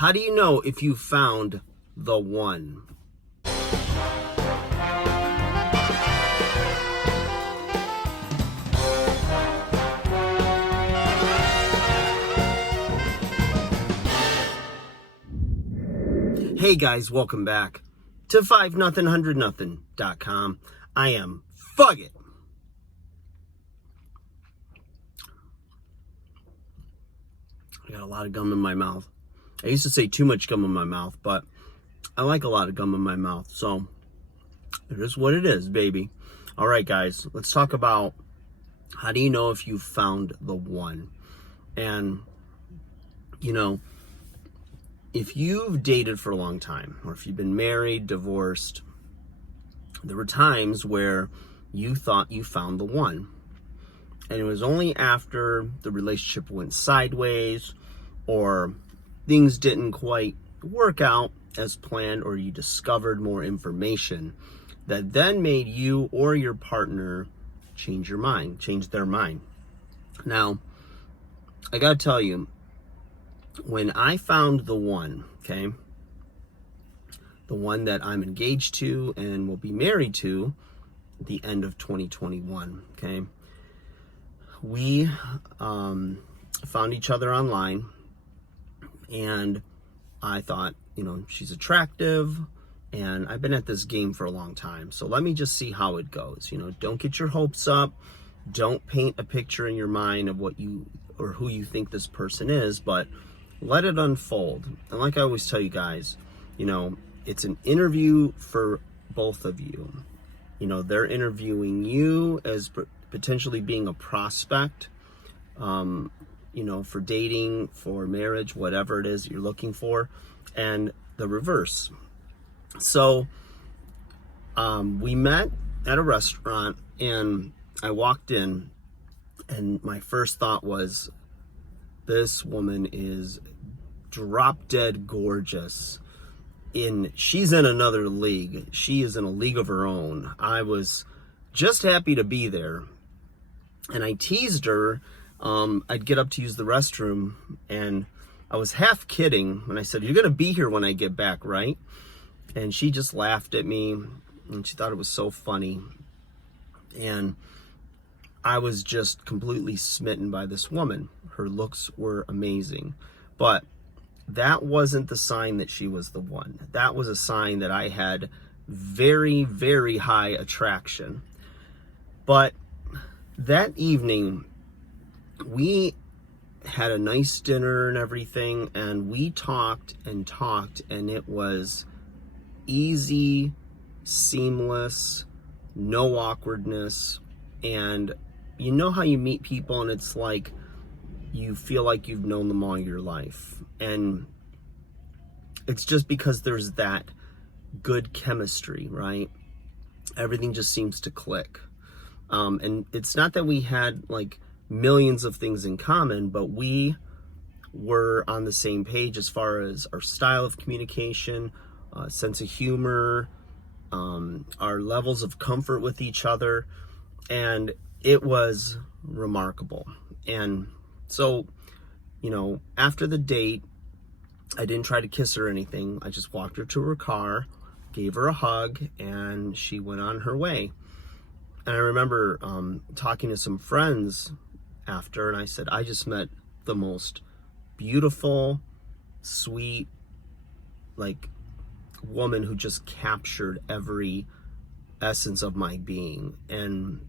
How do you know if you found the one? Hey guys, welcome back to 5nothing100nothing.com. I am Fugget. I got a lot of gum in my mouth. I used to say too much gum in my mouth, but I like a lot of gum in my mouth, so it is what it is, baby. All right, guys, let's talk about how do you know if you found the one? And, you know, if you've dated for a long time, or if you've been married, divorced, there were times where you thought you found the one. And it was only after the relationship went sideways, or things didn't quite work out as planned, or you discovered more information that then made you or your partner change their mind. Now, I gotta tell you, when I found the one, okay, the one that I'm engaged to and will be married to at the end of 2021, okay, we found each other online, and I thought, you know, she's attractive, and I've been at this game for a long time, so let me just see how it goes. You know, don't get your hopes up, don't paint a picture in your mind of what you or who you think this person is, but let it unfold. And like I always tell you guys, you know, it's an interview for both of you. You know, they're interviewing you as potentially being a prospect, you know, for dating, for marriage, whatever it is you're looking for, and the reverse. So we met at a restaurant, and I walked in, and my first thought was, this woman is drop dead gorgeous. She's in another league. She is in a league of her own. I was just happy to be there. And I teased her. I'd get up to use the restroom, and I was half kidding when I said, "You're going to be here when I get back, right?" And she just laughed at me, and she thought it was so funny. And I was just completely smitten by this woman. Her looks were amazing. But that wasn't the sign that she was the one. That was a sign that I had very, very high attraction. But that evening, we had a nice dinner and everything, and we talked, and it was easy, seamless, no awkwardness. And you know how you meet people and it's like you feel like you've known them all your life, and it's just because there's that good chemistry, right? Everything just seems to click. And it's not that we had like millions of things in common, but we were on the same page as far as our style of communication, sense of humor, our levels of comfort with each other, and it was remarkable. And so, you know, after the date, I didn't try to kiss her or anything. I just walked her to her car, gave her a hug, and she went on her way. And I remember talking to some friends after, and I said, I just met the most beautiful, sweet, like, woman who just captured every essence of my being. And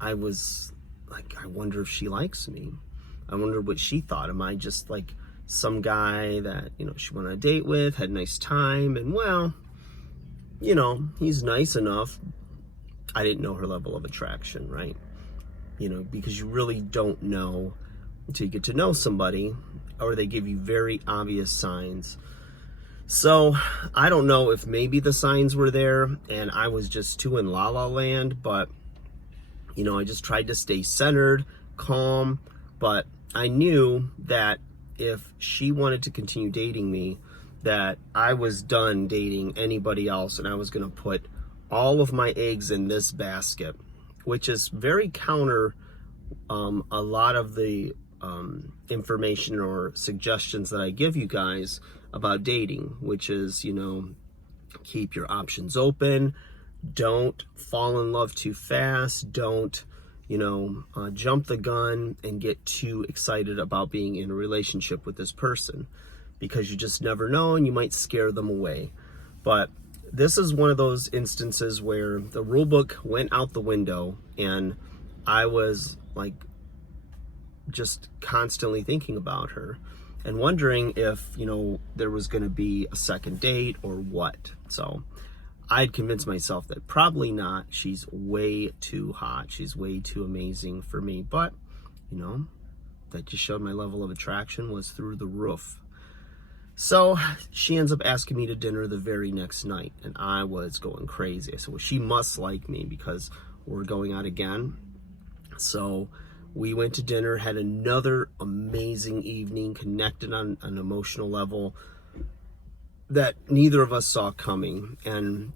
I was like, I wonder if she likes me. I wonder what she thought. Am I just like some guy that, you know, she went on a date with, had a nice time, and well, you know, he's nice enough. I didn't know her level of attraction, right? You know, because you really don't know until you get to know somebody, or they give you very obvious signs. So I don't know if maybe the signs were there and I was just too in la la land, but you know, I just tried to stay centered, calm, but I knew that if she wanted to continue dating me, that I was done dating anybody else, and I was going to put all of my eggs in this basket, which is very counter a lot of the information or suggestions that I give you guys about dating, which is, keep your options open. Don't fall in love too fast. Don't, jump the gun and get too excited about being in a relationship with this person, because you just never know and you might scare them away. But this is one of those instances where the rule book went out the window, and I was like just constantly thinking about her and wondering if, there was going to be a second date or what. So I'd convinced myself that probably not. She's way too hot. She's way too amazing for me. But, that just showed my level of attraction was through the roof. So she ends up asking me to dinner the very next night, and I was going crazy. I said, well, she must like me because we're going out again. So we went to dinner, had another amazing evening, connected on an emotional level that neither of us saw coming. And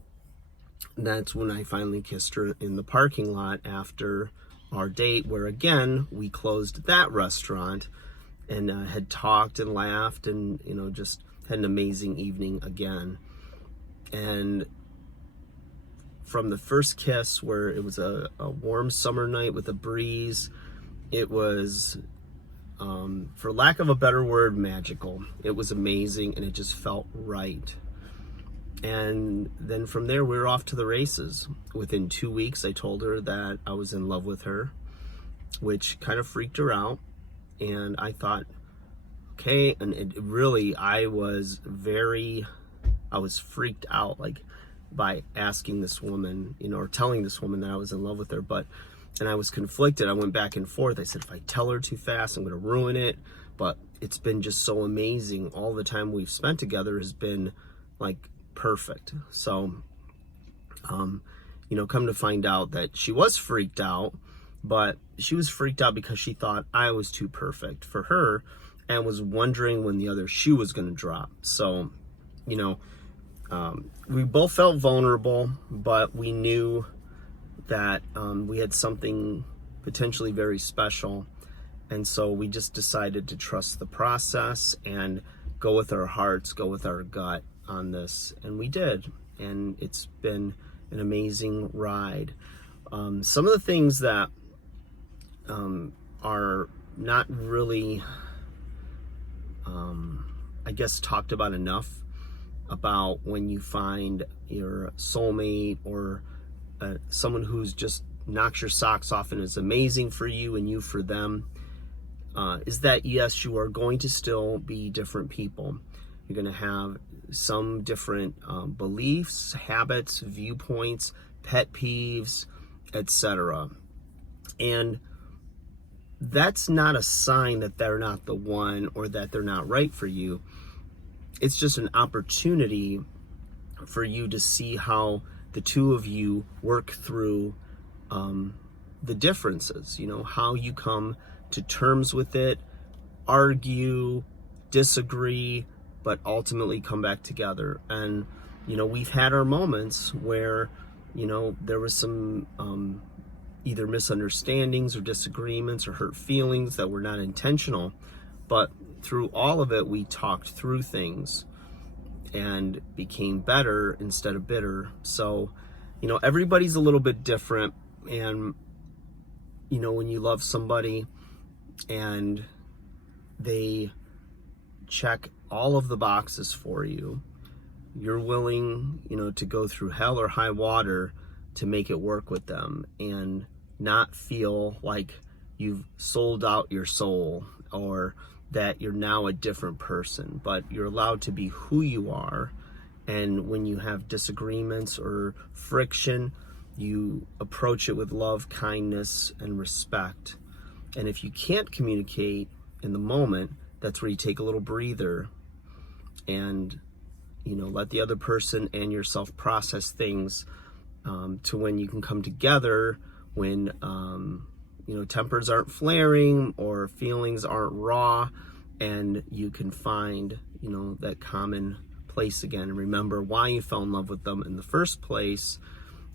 that's when I finally kissed her in the parking lot after our date, where again, we closed that restaurant and had talked and laughed and, just had an amazing evening again. And from the first kiss, where it was a warm summer night with a breeze, it was, for lack of a better word, magical. It was amazing, and it just felt right. And then from there, we were off to the races. Within 2 weeks, I told her that I was in love with her, which kind of freaked her out. And I thought, okay, and I was freaked out, like, by asking this woman, or telling this woman that I was in love with her. And I was conflicted. I went back and forth. I said, if I tell her too fast, I'm going to ruin it. But it's been just so amazing. All the time we've spent together has been, like, perfect. So, come to find out that she was freaked out, but she was freaked out because she thought I was too perfect for her and was wondering when the other shoe was going to drop. So, we both felt vulnerable, but we knew that we had something potentially very special. And so we just decided to trust the process and go with our hearts, go with our gut on this. And we did. And it's been an amazing ride. Some of the things that are not really, talked about enough about when you find your soulmate or someone who's just knocks your socks off and is amazing for you and you for them, is that yes, you are going to still be different people. You're going to have some different beliefs, habits, viewpoints, pet peeves, etc. And that's not a sign that they're not the one or that they're not right for you. It's just an opportunity for you to see how the two of you work through the differences, how you come to terms with it, argue, disagree, but ultimately come back together. And, we've had our moments where, there was some either misunderstandings or disagreements or hurt feelings that were not intentional, but through all of it, we talked through things and became better instead of bitter. So, everybody's a little bit different. And, when you love somebody and they check all of the boxes for you, you're willing, to go through hell or high water to make it work with them and not feel like you've sold out your soul or that you're now a different person, but you're allowed to be who you are. And when you have disagreements or friction, you approach it with love, kindness, and respect. And if you can't communicate in the moment, that's where you take a little breather and, let the other person and yourself process things to when you can come together when, tempers aren't flaring or feelings aren't raw, and you can find, that common place again and remember why you fell in love with them in the first place.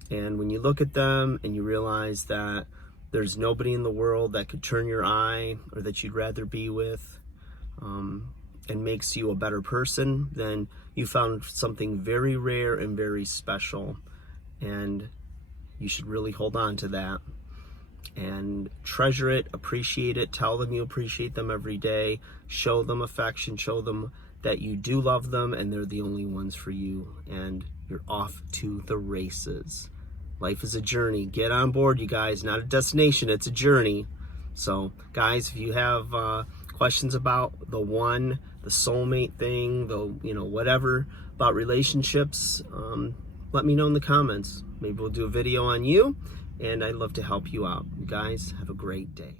And when you look at them and you realize that, there's nobody in the world that could turn your eye or that you'd rather be with, and makes you a better person, then you found something very rare and very special. And you should really hold on to that and treasure it, appreciate it, tell them you appreciate them every day, show them affection, show them that you do love them and they're the only ones for you, and you're off to the races. Life is a journey. Get on board, you guys. Not a destination, it's a journey. So guys, if you have questions about the soulmate thing, whatever about relationships, let me know in the comments. Maybe we'll do a video on you, and I'd love to help you out. You guys have a great day.